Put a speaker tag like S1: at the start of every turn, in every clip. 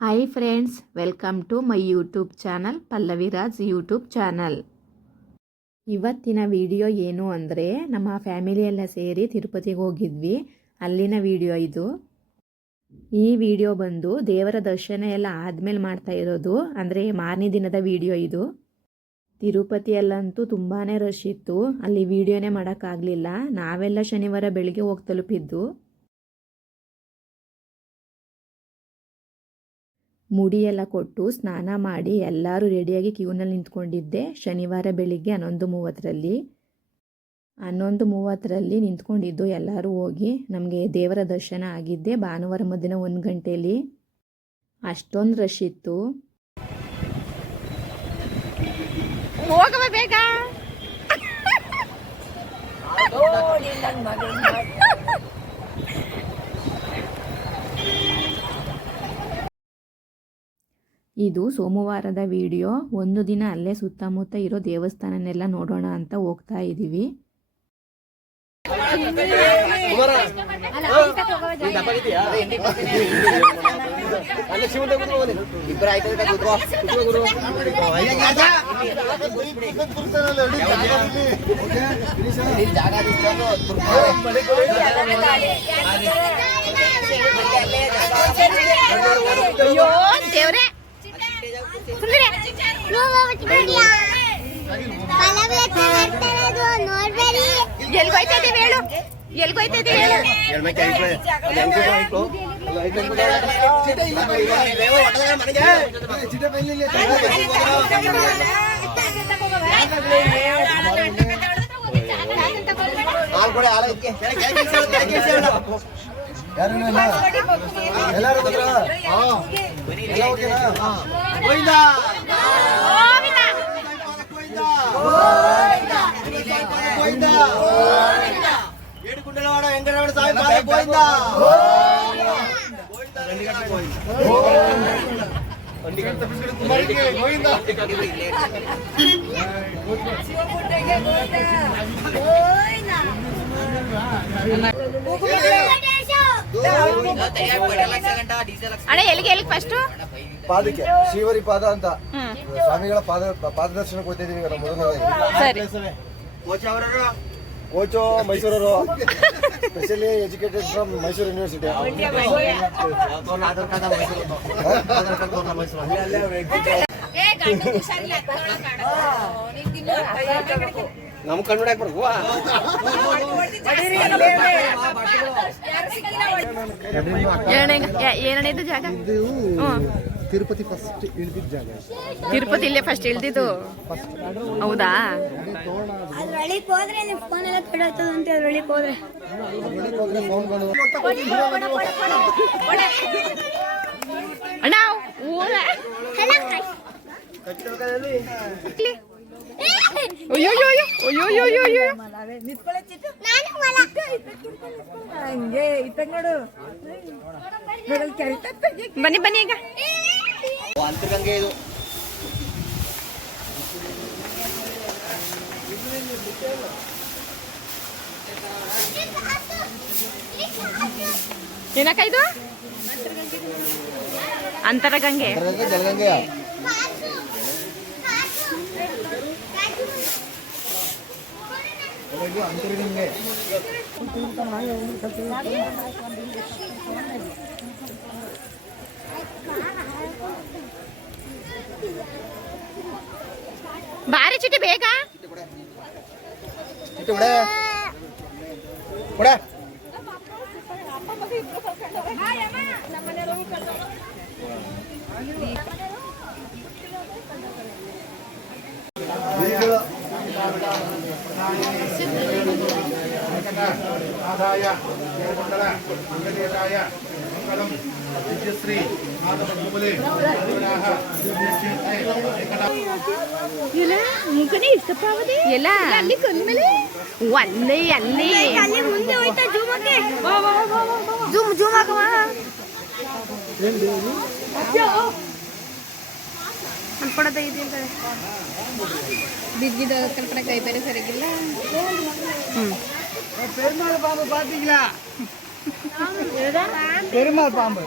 S1: Hi friends welcome to my YouTube channel Pallaviraj YouTube channel ಇವತ್ತಿನ video ಏನು ಅಂದರೆ, ನಮ್ಮ ಫ್ಯಾಮಿಲಿ ಎಲ್ಲ ಸೇರಿ ತಿರುಪತಿಗೆ ಹೋಗಿದ್ವಿ. ಅಲ್ಲಿನ ವಿಡಿಯೋ ಇದು. ಈ ವಿಡಿಯೋ ಬಂದು ದೇವರ ದರ್ಶನ ಎಲ್ಲ ಆದಮೇಲೆ ಮಾಡ್ತಾ ಇರೋದು. ಅಂದರೆ ಮಾರನೇ ದಿನದ ವಿಡಿಯೋ ಇದು. ತಿರುಪತಿಯಲ್ಲಂತೂ ತುಂಬಾ ರಶ್ ಇತ್ತು. ಅಲ್ಲಿ ವಿಡಿಯೋನೇ ಮಾಡೋಕ್ಕಾಗಲಿಲ್ಲ. ನಾವೆಲ್ಲ ಶನಿವಾರ ಬೆಳಿಗ್ಗೆ ಹೋಗಿ ತಲುಪಿದ್ದು. ಮುಡಿಯೆಲ್ಲ ಕೊಟ್ಟು ಸ್ನಾನ ಮಾಡಿ ಎಲ್ಲರೂ ರೆಡಿಯಾಗಿ ಕ್ಯೂನಲ್ಲಿ ನಿಂತ್ಕೊಂಡಿದ್ದೆ. ಶನಿವಾರ ಬೆಳಿಗ್ಗೆ ಹನ್ನೊಂದು ಮೂವತ್ತರಲ್ಲಿ. ಹನ್ನೊಂದು ಮೂವತ್ತರಲ್ಲಿ ನಿಂತ್ಕೊಂಡಿದ್ದು ಎಲ್ಲರೂ ಹೋಗಿ ನಮಗೆ ದೇವರ ದರ್ಶನ ಆಗಿದ್ದೆ. ಭಾನುವಾರ ಮಧ್ಯಾಹ್ನ ಒಂದು ಗಂಟೆಯಲ್ಲಿ ಅಷ್ಟೊಂದು ರಶ್ ಇತ್ತು.
S2: ಹೋಗವ ಬೇಗ.
S1: ಇದು ಸೋಮವಾರದ ವಿಡಿಯೋ. ಒಂದು ದಿನ ಅಲ್ಲೇ ಸುತ್ತಮುತ್ತ ಇರೋ ದೇವಸ್ಥಾನನೆಲ್ಲ ನೋಡೋಣ ಅಂತ ಹೋಗ್ತಾ ಇದ್ದೀವಿ
S3: ಇಬ್ಬರು
S2: ಎಲ್ಗೋಯ್ತಾ ಇದೀವಿ ಹೇಳು ಎಲ್ಗೋಯ್ತಾ ಇದೀವಿ ಹೇಳು
S3: ಹಾಲು ಕೊಡಿ ಹಾಲು ಇಕ್ಕೆ
S4: ಎಲ್ಲಾರು ಬಂದ್ರ ಎಲ್ಲ ಹೋಗ್ಯಾರ
S3: ಗೋವಿಂದ ಗೋವಿಂದ ಏಡುಕುಂಡಲವಾಡ ವೆಂಕಟರಮಣ ಸ್ವಾಮಿ ಪಾದ ಗೋವಿಂದ
S2: ಅಣ್ಣ ಎಲ್ಲಿಗೆ ಎಲ್ಲಿಗೆ ಫಸ್ಟ್
S4: ಪಾದಕ್ಕೆ ಶ್ರೀವರಿ ಪಾದ ಅಂತ. ಸ್ವಾಮಿಗಳ ಪಾದ ಪಾದದರ್ಶನ ಹೋಗ್ತಿದೀವಿ ಈಗ ನಮ್ಮ ಮೊದಲನೇ
S2: ಸರಿ.
S3: ಕೋಚ
S4: ಮೈಸೂರವರು
S3: specially educated from Mysore university Mysore ನಮ್ ಕಣ್ಣು ಹೊಡ್ಯಾಕ್ ಬರ್ಬೇಕು
S2: ಇದು ಜಾಗ.
S4: ತಿರುಪತಿ ಫಸ್ಟ್ ಇಳಿದಿದ್ದ ಜಾಗ.
S2: ತಿರುಪತಿ ಇಲ್ಲೇ ಫಸ್ಟ್ ಇಳಿದಿದ್ದು? ಹೌದಾ?
S5: ಅಣ್ಣ ಹೋದ್ರೆ ನಿಮ್ ಫೋನ್ ಎಲ್ಲ ಕೆಡೋಯ್ತದಂತೆ ಅದ್ರೊಳಗೆ ಹೋದ್ರೆ.
S4: ಫೋನ್ಗಳು
S2: ಅಣ್ಣ ಊರ ಅಯ್ಯೋ ಅಯ್ಯೋ ಅಯ್ಯೋ ಅಯ್ಯೋ ಅಯ್ಯೋ ಅಯ್ಯೋ ಬನ್ನಿ ಬನ್ನಿ ಈಗ.
S3: ಅಂತರ್ಗಂಗೆ ಇದು
S2: ಏನಕ್ಕ ಇದು? ಅಂತರ್ಗಂಗೆ.
S4: ಜಲಗಂಗೆ
S2: ಬಾರಿ ಚಿಟಿ ಬೇಗ?
S4: ಇಟ್ಟು
S6: ಮಾಧವ ಕುಮಲೆ ಮಂಗಳಾಹ
S2: ಮುಖನೇ ಇಷ್ಟಪ್ಪಾವದೆ ಎಲ್ಲ ಅಲ್ಲಿ ಕಂದ್ಮೇಲೆ? ಅಲ್ಲಿ. ಅಲ್ಲಿ
S5: ಅಲ್ಲಿ ಮುಂದೆ ಹೋಯ್ತಾ ಜೂಮಕ್ಕೆ. ಜೂಮ್ ಜೂಮ್ ಹಾಕವ
S2: ಅನ್ಕೊಡದ ಇದೆ ಅಂತ. ಬಿದ್ದಿದ ಕಲ್ಪನೆ ಕೈ ಬೇರೆ ಸರಿಗಿಲ್ಲ. ಹ್ಮ್.
S5: பெருமாள் பாம்பு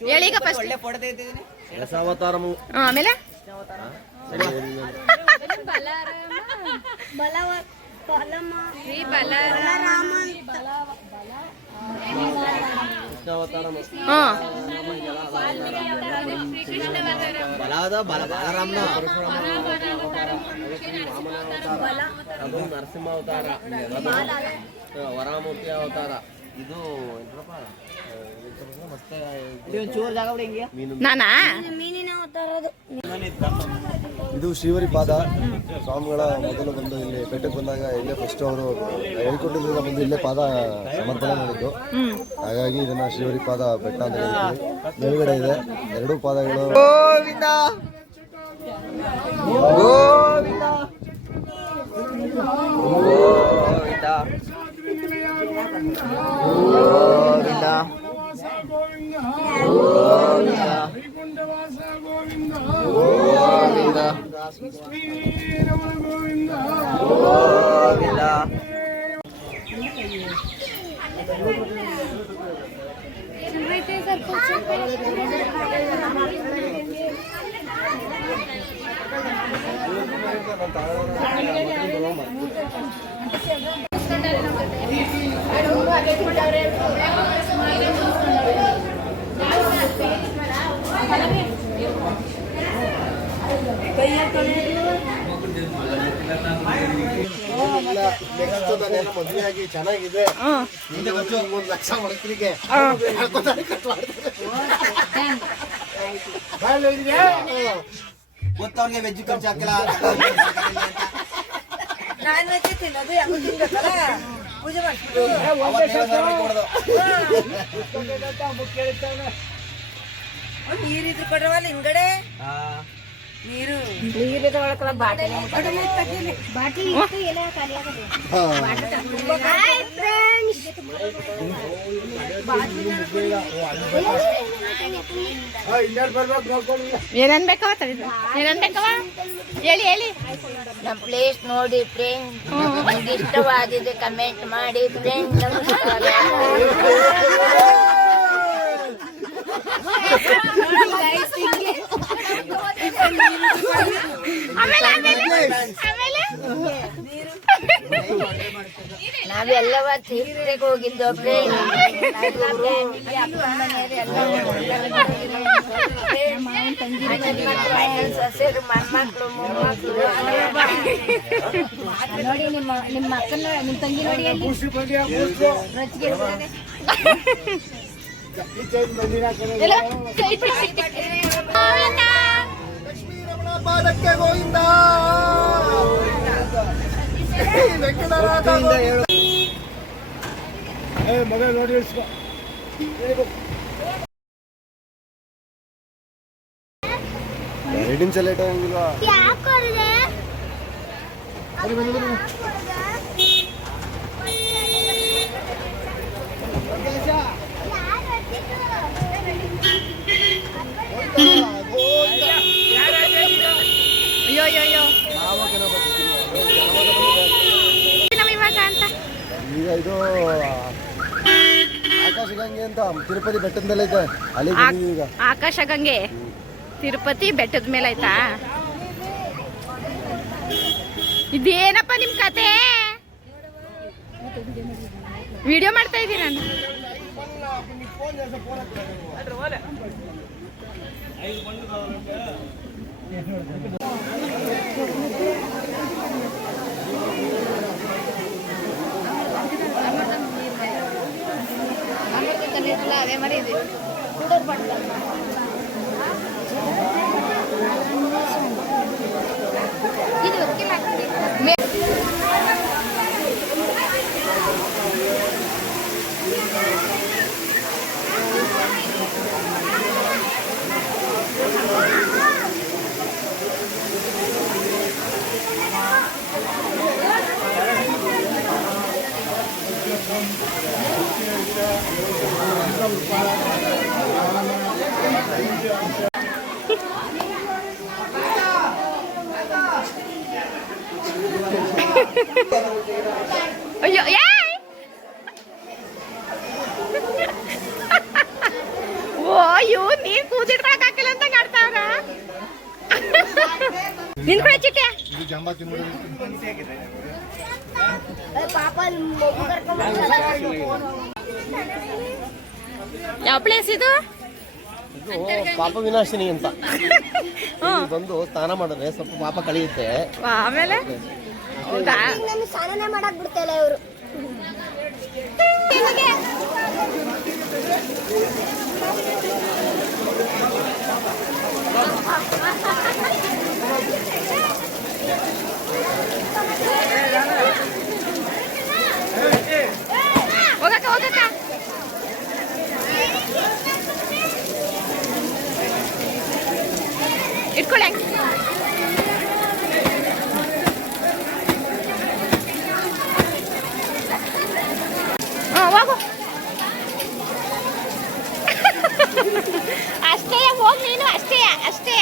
S2: ಹೇಳಿ ಈಗ ಫಸ್ಟ್
S3: ಒಳ್ಳೆ ಫೋಟೋ ತೆಗಿತಿದ್ದೀನಿ ದಶಾವತಾರಮು
S2: ಹಾ, ಆಮೇಲೆ
S5: ಬಲವ ಬಲಮ ಬಲರಾಮ
S3: బలాదా బల బలరామ్న నరసింహ అవతార వరామూర్తి అవతార ಇದು
S2: ನಾನಾ?
S5: ಇದು ಮೀನಿನ ಅವತಾರದು
S4: ಇದು ಶ್ರೀವರಿ ಪಾದ. ಸ್ವಾಮಿಗಳ ಮೊದಲು ಬಂದು ಇಲ್ಲಿ ಬೆಟ್ಟಕ್ಕೆ ಬಂದಾಗ ಇಲ್ಲೇ ಫಸ್ಟ್ ಅವರು ಹೇಳ್ಕೊಟ್ಟಿದ್ರಿಂದ ಬಂದು ಇಲ್ಲೇ ಪಾದ ಸಮರ್ಪಣೆ ಮಾಡಿದ್ದು. ಹಾಗಾಗಿ ಇದನ್ನ ಶ್ರೀವರಿ ಪಾದ ಬೆಟ್ಟ ಅಂತ ಮೇಲ್ಗಡೆ ಇದೆ. ಎರಡು ಪಾದಗಳು. గోవింద. వైకుంఠవాస గోవింద. గోవింద శ్రీరమణ గోవింద గోవింద ఎవరైతే సరిపోతుంది ಮದುವೆಯಾಗಿ ಚೆನ್ನಾಗಿದೆ ಒಂದು ಲಕ್ಷ ಮಡಕರಿಗೆ
S3: ಗೊತ್ತವ್ರಿಗೆ ವೆಜ್ ಖರ್ಚು ಹಾಕಿಲ್ಲ
S7: ನಾನ್ ವೆಜ್ ತಿನ್ನೋದು ಹೆಂಗ್ ತಿನ್ಬೇಕಲ್ಲ ಪೂಜೆ ಮಾಡ್ಬಿಟ್ಟು ಒಂದ್ ನೀರಿದ್ರು ಕೊಡ್ರವಲ್ಲ ಹಿಂಗಡೆ ನೀರು
S2: ಏನನ್ ಬೇಕವ ತಡಿದ್ರು ಏನನ್ ಬೇಕವ ಹೇಳಿ ಹೇಳಿ
S8: ನಮ್ಮ ಪ್ಲೇಸ್ ನೋಡಿ ಫ್ರೆಂಡ್ ನಿಮ್ಗೆ ಇಷ್ಟವಾಗಿದೆ ಕಮೆಂಟ್ ಮಾಡಿ ಫ್ರೆಂಡ್ ನಮಸ್ಕಾರ.
S2: ಆಮೇಲೆ ಆಮೇಲೆ ಆಮೇಲೆ?
S8: ನಾವೆಲ್ಲವ ತೀರ್ಥಕ್ಕೆ ಹೋಗಿದ್ದು ಸೊಸೆರು ಮೊಮ್ಮಕ್ಕಳು ಮೊಮ್ಮಕ್ಕಳು ನೋಡಿ ನಿಮ್ಮ ನಿಮ್ಮ ಅಕ್ಕನ ನಿಮ್ಮ ತಂಗಿ ನೋಡಿ ಅಲ್ಲಿ ರೊಚ್ಚಿಗೆ ಇರ್ತದೆ.
S2: ಎಲ್ಲ ನೋಡಿ ಗೋವಿಂದ
S4: ಎರಡು ನಿಮಿಷ ಲೇಟ್ ಆಗಂಗಿಲ್ಲ
S5: ಯಾಕೆ ಹೊರದೆ?
S2: ಅಯ್ಯೋ ಅಯ್ಯೋ ಅಯ್ಯೋ ನಾವ್ ಇವಾಗ ಅಂತ
S4: ಈಗ ಇದು ಆಕಾಶಗಂಗೆ ಅಂತ ತಿರುಪತಿ ಬೆಟ್ಟದ ಮೇಲೆ ಐತೆ. ಅಲ್ಲಿ ಈಗ.
S2: ಆಕಾಶ ಗಂಗೆ ತಿರುಪತಿ ಬೆಟ್ಟದ ಮೇಲೆ ಆಯ್ತಾ ಇದೇನಪ್ಪ ನಿಮ್ ಕತೆ? ವಿಡಿಯೋ ಮಾಡ್ತಾ இருக்குல்ல அதே மாதிரி இது. சுடர் பட்டு ಅಯ್ಯೋ ಯಾಯ್ ಓ ಇವ್ ನೀನ್ ಕೂದಿಟ್ಕೊಳಕ್ ಹಾಕಿಲ್ಲ ಅಂತ ಕಾಡ್ತಾವ್ರ ಚಿಟ್ಟೆ
S5: ಪಾಪ ಮಗು ಕರ್ಕೊಂಡ್
S2: ಯಾವ ಪ್ಲೇಸ್ ಇದು?
S3: ಇದು ಪಾಪ ವಿನಾಶಿನಿ ಅಂತ. ಇಲ್ಲಿ ಬಂದು ಸ್ನಾನ ಮಾಡಿದ್ರೆ ಸ್ವಲ್ಪ ಪಾಪ ಕಳಿಯುತ್ತೆ.
S2: ಆಮೇಲೆ? ಹೌದಾ?
S5: ನಮ್ಗೆ ಸ್ನಾನ ಮಾಡಕ್ ಬಿಡ್ತಾಯಿಲ್ಲ ಇವರು.
S2: ಹೋಗಕ್ಕ ಹೋಗಕ್ಕ. ಇಟ್ಕೊಳ್ಳಿ ಹಾ ಹೋಗು ಅಷ್ಟೇ ಹೋಗ್ ನೀನು ಅಷ್ಟೇ ಅಷ್ಟೇ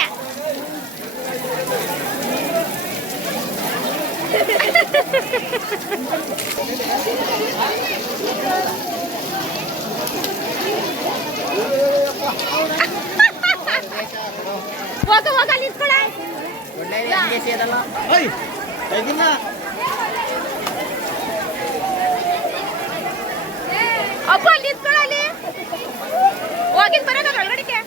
S2: ಹೋಗ ಹೋಗ ಅಲ್ಲಿ ನಿಂತ್ಕೊಳ ಅಪ್ಪ ಅಲ್ಲಿ ನಿಂತ್ಕೊಳ ಅಲ್ಲಿ. ಹೋಗಿದ್ ಬರೋದ ಒಳಗಡೆಗೆ.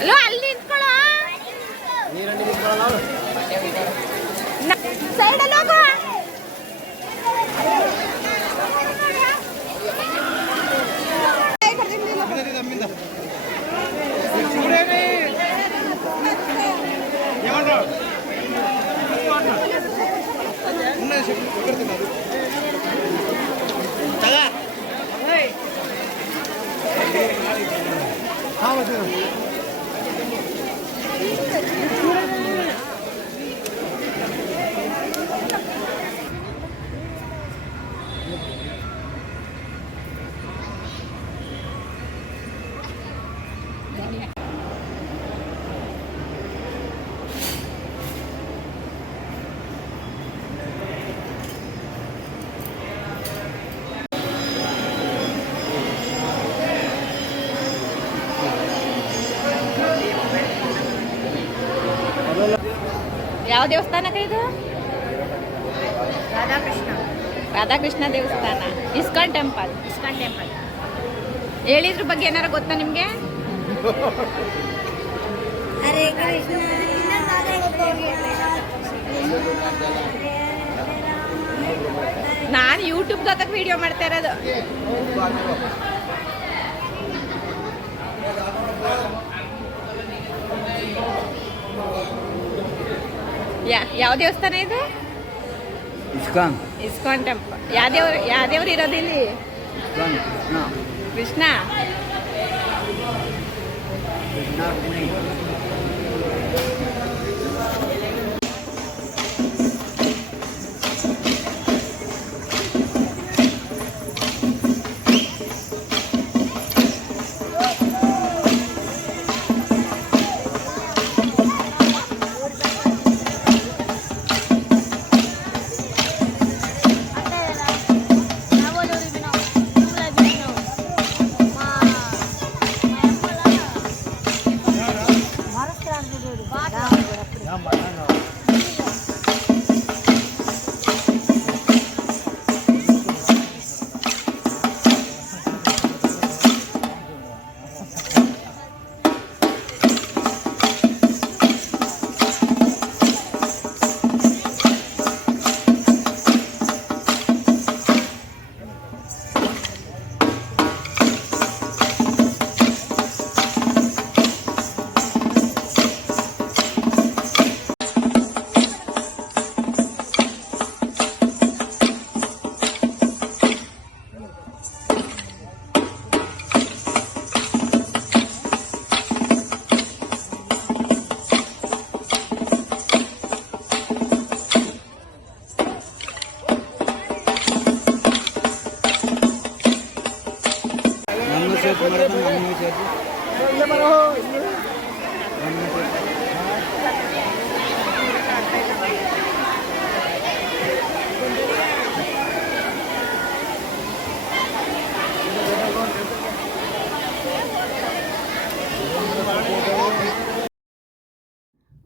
S2: ಅಲ್ಲೋ ಅಲ್ಲಿ ನಿಂತ್ಕೊಳ ಸೈಡಲ್ಲಿ ಹೋಗು. ಯಾವ ದೇವಸ್ಥಾನಕ್ಕೆ ಇದು?
S5: ರಾಧಾಕೃಷ್ಣ.
S2: ರಾಧಾಕೃಷ್ಣ ದೇವಸ್ಥಾನ. ಇಸ್ಕಾನ್ ಟೆಂಪಲ್
S5: ಇಸ್ಕಾನ್ ಟೆಂಪಲ್
S2: ಹೇಳಿದ್ರ ಬಗ್ಗೆ ಏನಾರ ಗೊತ್ತಾ ನಿಮ್ಗೆ?
S5: ಹರೇ ಕೃಷ್ಣ
S2: ನಾನು ಯೂಟ್ಯೂಬ್ ಅದಕ್ಕೆ ವಿಡಿಯೋ ಮಾಡ್ತಾ ಇರೋದು. ಯಾವ ದೇವಸ್ಥಾನ ಇದು?
S9: ಇಸ್ಕಾನ್.
S2: ಇಸ್ಕಾನ್ ಟೆಂಪಲ್ ಯಾವ ದೇವ್ರು ಯಾವ ದೇವ್ರು ಇರೋದು ಇಲ್ಲಿ?
S9: ಕೃಷ್ಣ.
S2: ಕೃಷ್ಣ.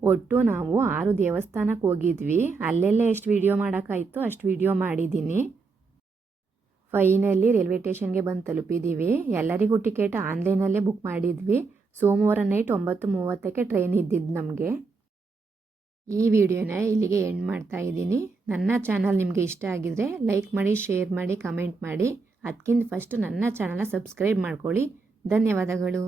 S1: ಒಟ್ಟು ನಾವು ಆರು ದೇವಸ್ಥಾನಕ್ಕೆ ಹೋಗಿದ್ವಿ. ಅಲ್ಲೆಲ್ಲೇ ಎಷ್ಟು ವಿಡಿಯೋ ಮಾಡೋಕ್ಕಾಯಿತು ಅಷ್ಟು ವಿಡಿಯೋ ಮಾಡಿದ್ದೀನಿ. ಫೈನಲಿ ರೈಲ್ವೆ ಸ್ಟೇಷನ್ಗೆ ಬಂದು ತಲುಪಿದ್ದೀವಿ ಎಲ್ಲರಿಗೂ ಟಿಕೆಟ್ ಆನ್ಲೈನಲ್ಲೇ ಬುಕ್ ಮಾಡಿದ್ವಿ. ಸೋಮವಾರ ನೈಟ್ ಒಂಬತ್ತು ಮೂವತ್ತಕ್ಕೆ ಟ್ರೈನ್ ಇದ್ದಿದ್ದು ನಮಗೆ. ಈ ವಿಡಿಯೋನ ಇಲ್ಲಿಗೆ ಎಂಡ್ ಮಾಡ್ತಾ ಇದ್ದೀನಿ. ನನ್ನ ಚಾನಲ್ ನಿಮಗೆ ಇಷ್ಟ ಆಗಿದರೆ ಲೈಕ್ ಮಾಡಿ, ಶೇರ್ ಮಾಡಿ, ಕಮೆಂಟ್ ಮಾಡಿ. ಅದಕ್ಕಿಂತ ಫಸ್ಟು ನನ್ನ ಚಾನಲ್ನ ಸಬ್ಸ್ಕ್ರೈಬ್ ಮಾಡ್ಕೊಳ್ಳಿ. ಧನ್ಯವಾದಗಳು.